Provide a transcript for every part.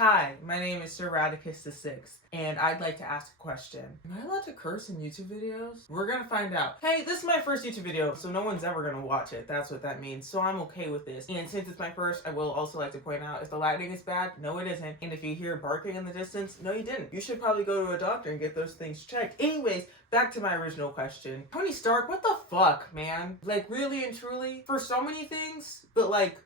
Hi, my name is Sir Radicus VI, and I'd like to ask a question. Am I allowed to curse in YouTube videos? We're gonna find out. Hey, this is my first YouTube video, so no one's ever gonna watch it. That's what that means. So I'm okay with this. And since it's my first, I will also like to point out, if the lighting is bad, no it isn't. And if you hear barking in the distance, no you didn't. You should probably go to a doctor and get those things checked. Anyways, back to my original question. Tony Stark, what the fuck, man? Like, really and truly? For so many things, but like,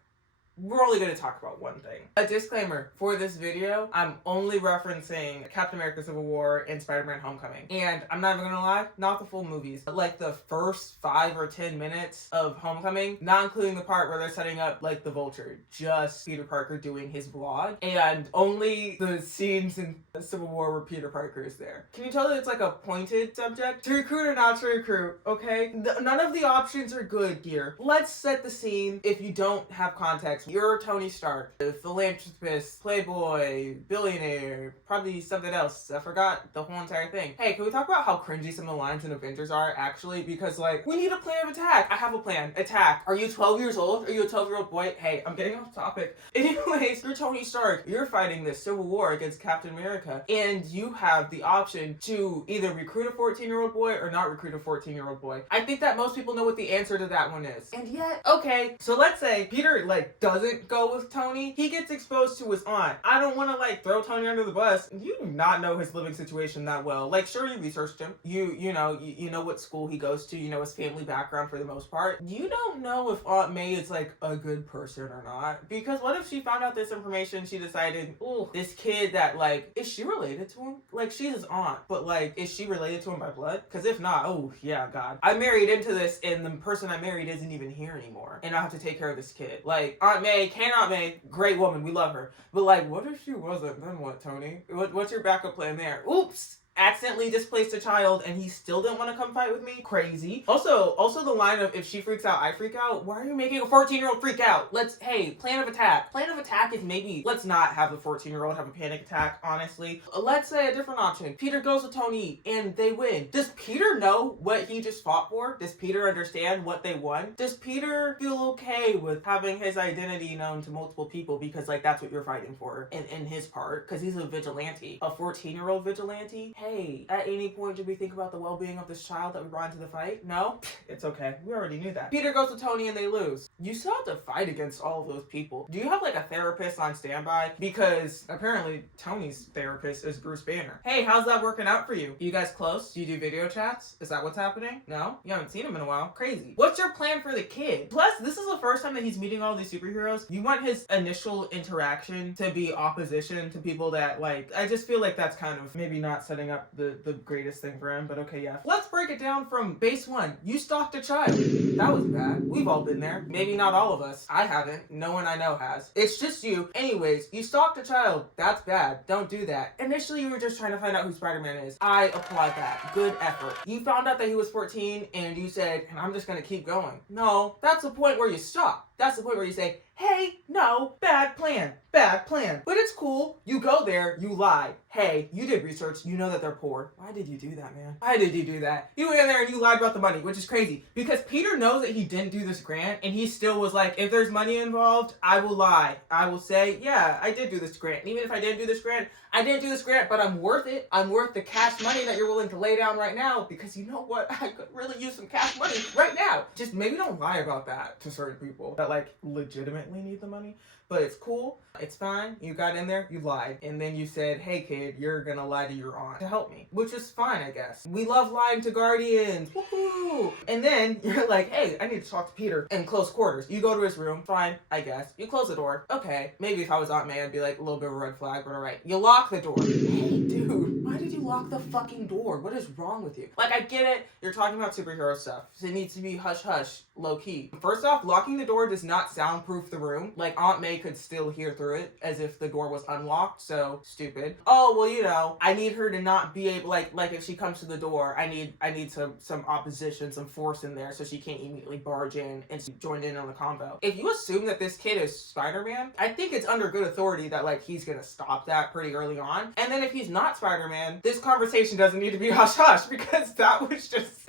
we're only going to talk about one thing. A disclaimer, for this video, I'm only referencing Captain America Civil War and Spider-Man Homecoming. And I'm not even going to lie, not the full movies, but like the first 5 or 10 minutes of Homecoming, not including the part where they're setting up like the Vulture, just Peter Parker doing his vlog, and only the scenes in Civil War where Peter Parker is there. Can you tell that it's like a pointed subject? To recruit or not to recruit, okay? None of the options are good here. Let's set the scene if you don't have context. You're Tony Stark, a philanthropist, playboy, billionaire, probably something else. I forgot the whole entire thing. Hey, can we talk about how cringy some of the lines in Avengers are, actually? Because, like, we need a plan of attack. I have a plan. Attack. Are you 12 years old? Are you a 12-year-old boy? Hey, I'm getting off topic. Anyways, you're Tony Stark. You're fighting this civil war against Captain America, and you have the option to either recruit a 14-year-old boy or not recruit a 14-year-old boy. I think that most people know what the answer to that one is. And yet, okay, so let's say Peter, like, doesn't go with Tony. He gets exposed to his aunt. I don't want to like throw Tony under the bus. You do not know his living situation that well. Like, sure, you researched him. You know what school he goes to. You know his family background for the most part. You don't know if Aunt May is like a good person or not. Because what if she found out this information, she decided, oh, this kid that like, is she related to him? Like, she's his aunt, but like, is she related to him by blood? Because if not, oh yeah, God. I married into this and the person I married isn't even here anymore. And I have to take care of this kid. Like, Aunt May, Aunt May, great woman, we love her. But like, what if she wasn't? Then what, Tony? What's your backup plan there? Oops! Accidentally displaced a child and he still didn't want to come fight with me? Crazy. Also the line of, if she freaks out, I freak out. Why are you making a 14-year-old freak out? Hey, plan of attack. Plan of attack is maybe, let's not have the 14-year-old have a panic attack, honestly. Let's say a different option. Peter goes with Tony and they win. Does Peter know what he just fought for? Does Peter understand what they won? Does Peter feel okay with having his identity known to multiple people because like that's what you're fighting for in his part? Because he's a vigilante. A 14-year-old vigilante? Hey, at any point did we think about the well-being of this child that we brought into the fight? No? It's okay. We already knew that. Peter goes to Tony and they lose. You still have to fight against all of those people. Do you have like a therapist on standby? Because apparently Tony's therapist is Bruce Banner. Hey, how's that working out for you? You guys close? Do you do video chats? Is that what's happening? No? You haven't seen him in a while. Crazy. What's your plan for the kid? Plus, this is the first time that he's meeting all these superheroes. You want his initial interaction to be opposition to people that like, I just feel like that's kind of maybe not setting up the greatest thing for him, but okay, yeah. Let's break it down from base one. You stalked a child. That was bad. We've all been there. Maybe not all of us. I haven't. No one I know has. It's just you. Anyways, you stalked a child. That's bad. Don't do that. Initially, you were just trying to find out who Spider-Man is. I applaud that. Good effort. You found out that he was 14 and you said, I'm just gonna keep going. No, that's the point where you stop. That's the point where you say, hey, no, bad plan. Bad plan. But it's cool. You go there, you lie. Hey, you did research, you know that they're poor. Why did you do that, man? Why did you do that? You went in there and you lied about the money, which is crazy. Because Peter knows that he didn't do this grant, and he still was like, if there's money involved, I will lie. I will say, yeah, I did do this grant. And even if I didn't do this grant, I didn't do this grant, but I'm worth it. I'm worth the cash money that you're willing to lay down right now, because you know what? I could really use some cash money right now. Just maybe don't lie about that to certain people that like legitimately need the money. But it's cool. It's fine. You got in there, you lied. And then you said, hey kid, you're gonna lie to your aunt to help me. Which is fine, I guess. We love lying to guardians. Woohoo! And then you're like, hey, I need to talk to Peter in close quarters. You go to his room. Fine, I guess. You close the door. Okay. Maybe if I was Aunt May, I'd be like a little bit of a red flag, but alright. You lock the door. Hey, dude, why did you lock the fucking door? What is wrong with you? Like, I get it. You're talking about superhero stuff. So it needs to be hush-hush, low-key. First off, locking the door does not soundproof the room. Like, Aunt May could still hear through it as if the door was unlocked, so stupid. Oh, well, you know, I need her to not be able, like if she comes to the door, I need some opposition, some force in there so she can't immediately barge in and join in on the convo. If you assume that this kid is Spider-Man, I think it's under good authority that, like, he's gonna stop that pretty early on. And then if he's not Spider-Man, this conversation doesn't need to be hush-hush, because that was just,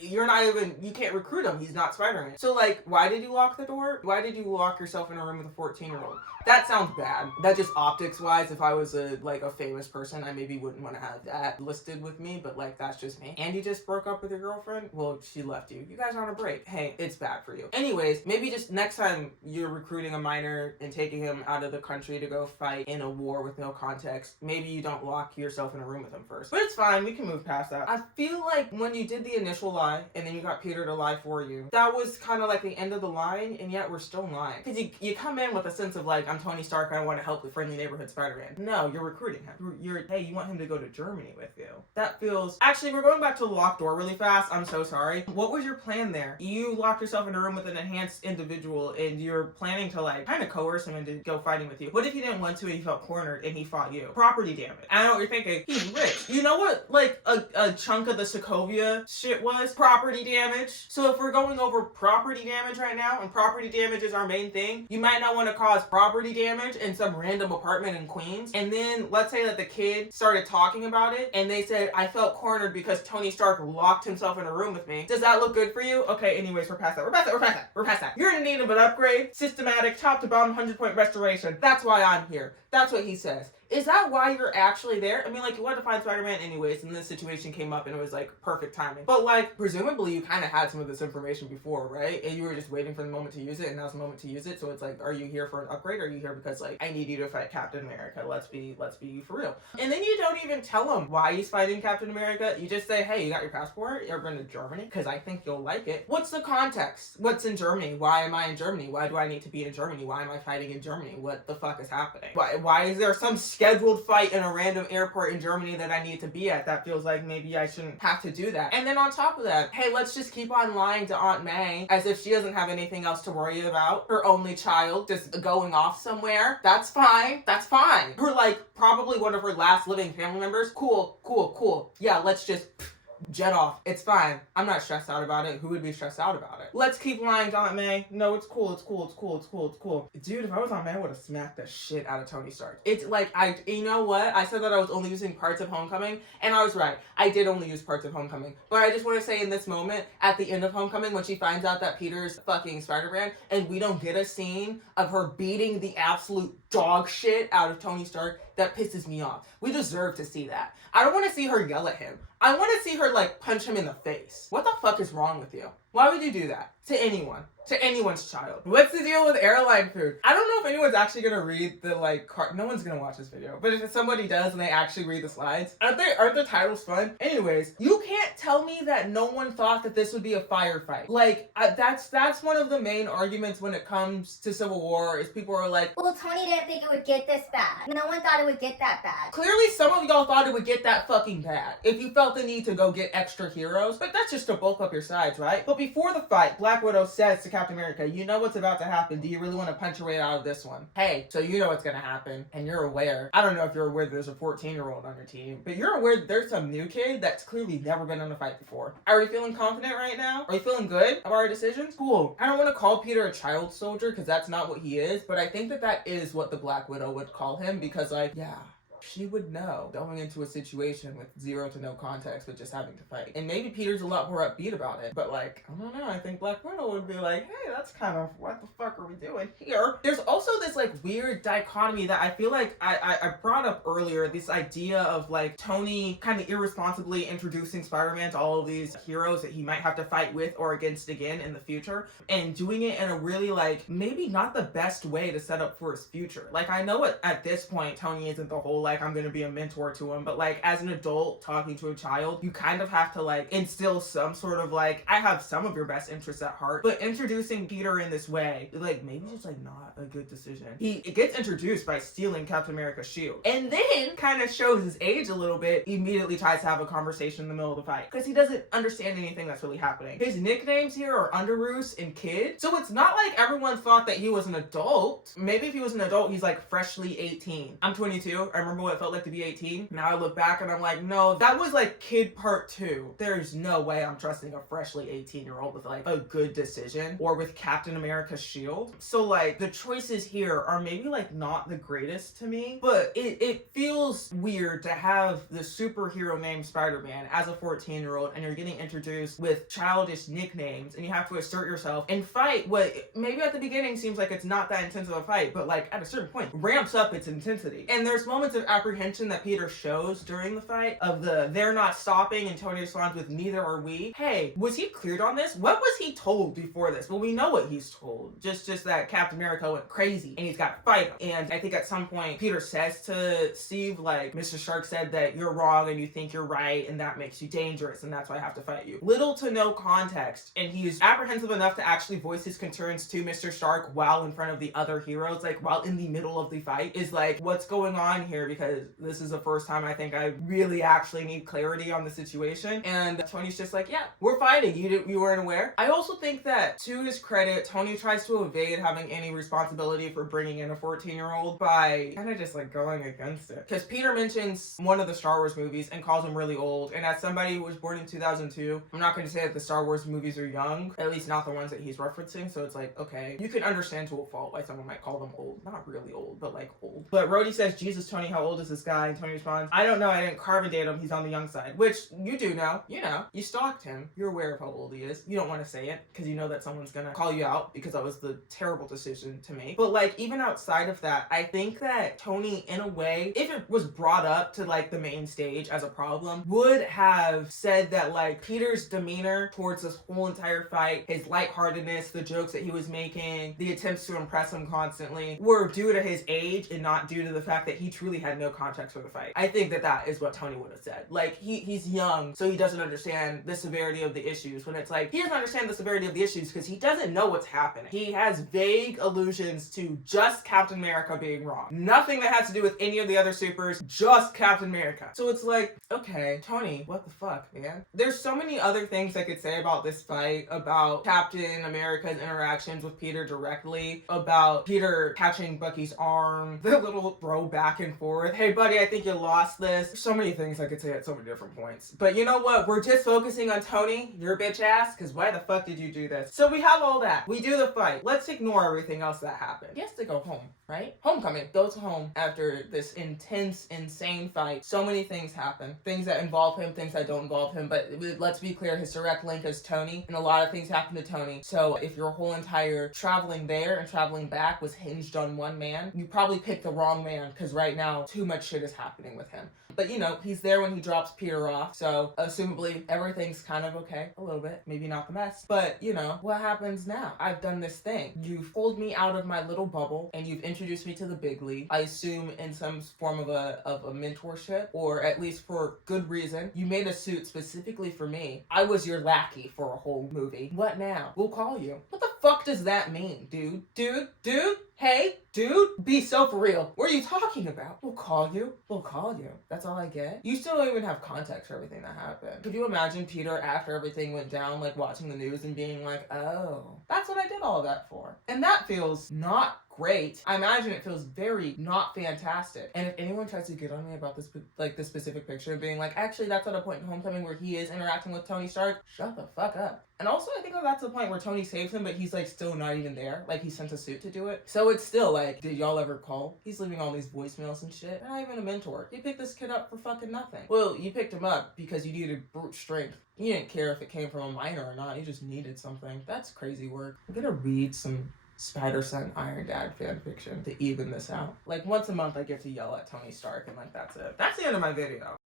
you're not even, you can't recruit him, he's not Spider-Man. So, like, why did you lock the door? Why did you lock yourself in a room with a a 14-year-old. That sounds bad. That just optics wise, if I was a famous person, I maybe wouldn't want to have that listed with me, but like that's just me. And you just broke up with your girlfriend? Well, she left you. You guys are on a break. Hey, it's bad for you. Anyways, maybe just next time you're recruiting a minor and taking him out of the country to go fight in a war with no context, maybe you don't lock yourself in a room with him first. But it's fine, we can move past that. I feel like when you did the initial lie and then you got Peter to lie for you, that was kind of like the end of the line, and yet we're still lying. Because you come in with a sense of like, I'm Tony Stark, I want to help the friendly neighborhood Spider-Man. No, you're recruiting him. Hey, you want him to go to Germany with you. That feels... Actually, we're going back to the locked door really fast. I'm so sorry. What was your plan there? You locked yourself in a room with an enhanced individual and you're planning to like kind of coerce him into go fighting with you. What if he didn't want to and he felt cornered and he fought you? Property damage. I know what you're thinking. He's rich. You know what like a chunk of the Sokovia shit was? Property damage. So if we're going over property damage right now, and property damage is our main thing, you might not want to cause property damage in some random apartment in Queens. And then let's say that the kid started talking about it and they said, I felt cornered because Tony Stark locked himself in a room with me. Does that look good for you? Okay, anyways, we're past that. We're past that. You're in need of an upgrade, systematic, top to bottom, 100-point restoration. That's why I'm here. That's what he says. Is that why you're actually there? I mean, like, you wanted to find Spider-Man anyways, and this situation came up, and it was, like, perfect timing. But, like, presumably you kind of had some of this information before, right? And you were just waiting for the moment to use it, and now's the moment to use it. So it's like, are you here for an upgrade, or are you here because, like, I need you to fight Captain America? Let's be for real. And then you don't even tell him why he's fighting Captain America. You just say, hey, you got your passport? You're going to Germany? Because I think you'll like it. What's the context? What's in Germany? Why am I in Germany? Why do I need to be in Germany? Why am I fighting in Germany? What the fuck is happening? Why is there some scheduled fight in a random airport in Germany that I need to be at? That feels like maybe I shouldn't have to do that. And then on top of that, hey, let's just keep on lying to Aunt May as if she doesn't have anything else to worry about. Her only child just going off somewhere. That's fine. That's fine. Her, like, probably one of her last living family members. Cool. Yeah, let's just jet off. It's fine. I'm not stressed out about it. Who would be stressed out about it? Let's keep lying to Aunt May. No, it's cool. Dude, if I was Aunt May, I would have smacked the shit out of Tony Stark. It's like, you know what? I said that I was only using parts of Homecoming, and I was right. I did only use parts of Homecoming. But I just want to say in this moment, at the end of Homecoming, when she finds out that Peter's fucking Spider-Man, and we don't get a scene of her beating the absolute dog shit out of Tony Stark, that pisses me off. We deserve to see that. I don't want to see her yell at him. I want to see her, like, punch him in the face. What the fuck is wrong with you? Why would you do that? To anyone. To anyone's child. What's the deal with airline food? I don't know if anyone's actually gonna read the, like, no one's gonna watch this video. But if somebody does and they actually read the slides, aren't the titles fun? Anyways, you can't tell me that no one thought that this would be a firefight. Like, that's one of the main arguments when it comes to Civil War, is people are like, well, Tony didn't think it would get this bad. No one thought it would get that bad. Clearly, some of y'all thought it would get that fucking bad if you felt the need to go get extra heroes, but that's just to bulk up your sides, right? But before the fight, Black Widow says to Captain America, you know what's about to happen. Do you really want to punch your way out of this one? Hey, so you know what's gonna happen, and you're aware. I don't know if you're aware that there's a 14-year-old on your team, but you're aware that there's some new kid that's clearly never been in a fight before. Are you feeling confident right now? Are you feeling good about our decisions? Cool. I don't want to call Peter a child soldier, because that's not what he is, but I think that is what the Black Widow would call him, because, like, yeah, she would know going into a situation with zero to no context with just having to fight. And maybe Peter's a lot more upbeat about it, but, like, I don't know, I think Black Widow would be like, hey, that's kind of, what the fuck are we doing here? There's also this, like, weird dichotomy that I feel like I brought up earlier, this idea of, like, Tony kind of irresponsibly introducing Spider-Man to all of these heroes that he might have to fight with or against again in the future, and doing it in a really, like, maybe not the best way to set up for his future. Like, I know at this point, Tony isn't the whole, like, I'm gonna be a mentor to him, but, like, as an adult talking to a child, you kind of have to, like, instill some sort of, like, I have some of your best interests at heart, but introducing Peter in this way, like, maybe just, like, not a good decision. It gets introduced by stealing Captain America's shield, and then kind of shows his age a little bit, immediately tries to have a conversation in the middle of the fight, because he doesn't understand anything that's really happening. His nicknames here are Underoos and Kid, so it's not like everyone thought that he was an adult. Maybe if he was an adult, he's, like, freshly 18. I'm 22. I remember remember what it felt like to be 18. Now I look back and I'm like, no, that was like kid part 2. There's no way I'm trusting a freshly 18-year-old with like a good decision, or with Captain America's shield. So like the choices here are maybe like not the greatest to me, but it feels weird to have the superhero named Spider-Man as a 14-year-old, and you're getting introduced with childish nicknames, and you have to assert yourself and fight what maybe at the beginning seems like it's not that intense of a fight, but like at a certain point ramps up its intensity. And there's moments of apprehension that Peter shows during the fight of they're not stopping, and Tony responds with neither are we. Hey, was he cleared on this? What was he told before this? Well, we know what he's told. Just that Captain America went crazy and he's got to fight him. And I think at some point Peter says to Steve, like, Mr. Stark said that you're wrong and you think you're right, and that makes you dangerous, and that's why I have to fight you. Little to no context, and he's apprehensive enough to actually voice his concerns to Mr. Stark while in front of the other heroes, like while in the middle of the fight, is like, what's going on here? Because this is the first time I think I really actually need clarity on the situation. And Tony's just like, yeah, we're fighting. You weren't aware. I also think that, to his credit, Tony tries to evade having any responsibility for bringing in a 14-year-old by kind of just like going against it. Because Peter mentions one of the Star Wars movies and calls him really old. And as somebody who was born in 2002, I'm not going to say that the Star Wars movies are young, at least not the ones that he's referencing. So it's like, okay, you can understand to a fault why someone might call them old. Not really old, but like old. But Rhodey says, Jesus, Tony, how old is this guy? And Tony responds, I don't know. I didn't carbon date him. He's on the young side. Which you do know. You know. You stalked him. You're aware of how old he is. You don't want to say it because you know that someone's going to call you out because that was the terrible decision to make. But like, even outside of that, I think that Tony, in a way, if it was brought up to like the main stage as a problem, would have said that like Peter's demeanor towards this whole entire fight, his lightheartedness, the jokes that he was making, the attempts to impress him constantly, were due to his age and not due to the fact that he truly had no context for the fight. I think that is what Tony would have said. Like, he's young, so he doesn't understand the severity of the issues, when it's like, he doesn't understand the severity of the issues because he doesn't know what's happening. He has vague allusions to just Captain America being wrong. Nothing that has to do with any of the other supers, just Captain America. So it's like, okay, Tony, what the fuck, man? There's so many other things I could say about this fight, about Captain America's interactions with Peter directly, about Peter catching Bucky's arm, the little throw back and forth. Hey, buddy, I think you lost this. There's so many things I could say at so many different points. But you know what? We're just focusing on Tony, your bitch ass, because why the fuck did you do this? So we have all that. We do the fight. Let's ignore everything else that happened. He has to go home, right? Homecoming. Goes home after this intense, insane fight. So many things happen. Things that involve him, things that don't involve him. But let's be clear, his direct link is Tony, and a lot of things happen to Tony. So if your whole entire traveling there and traveling back was hinged on one man, you probably picked the wrong man, because right now too much shit is happening with him. But you know, he's there when he drops Peter off, so assumably everything's kind of okay, a little bit, maybe not the mess, but you know, what happens now? I've done this thing. You've pulled me out of my little bubble and you've introduced me to the big league. I assume in some form of a mentorship, or at least for good reason. You made a suit specifically for me. I was your lackey for a whole movie. What now? We'll call you. What the fuck does that mean, dude? Dude? Hey, dude? Be so for real. What are you talking about? We'll call you. That's all I get? You still don't even have context for everything that happened. Could you imagine Peter, after everything went down, like watching the news and being like, oh, that's what I did all of that for? And that feels not great. I imagine it feels very not fantastic. And if anyone tries to get on me about this, like this specific picture and being like, actually, that's at a point in Homecoming where he is interacting with Tony Stark, shut the fuck up. And also, I think that's the point where Tony saves him, but he's like still not even there. Like, he sent a suit to do it. So it's still like, did y'all ever call? He's leaving all these voicemails and shit. Not even a mentor. You picked this kid up for fucking nothing. Well, you picked him up because you needed brute strength. You didn't care if it came from a minor or not. You just needed something. That's crazy work. I'm gonna read some Spider-Son Iron Dad fanfiction to even this out. Like, once a month I get to yell at Tony Stark, and like, that's it. That's the end of my video.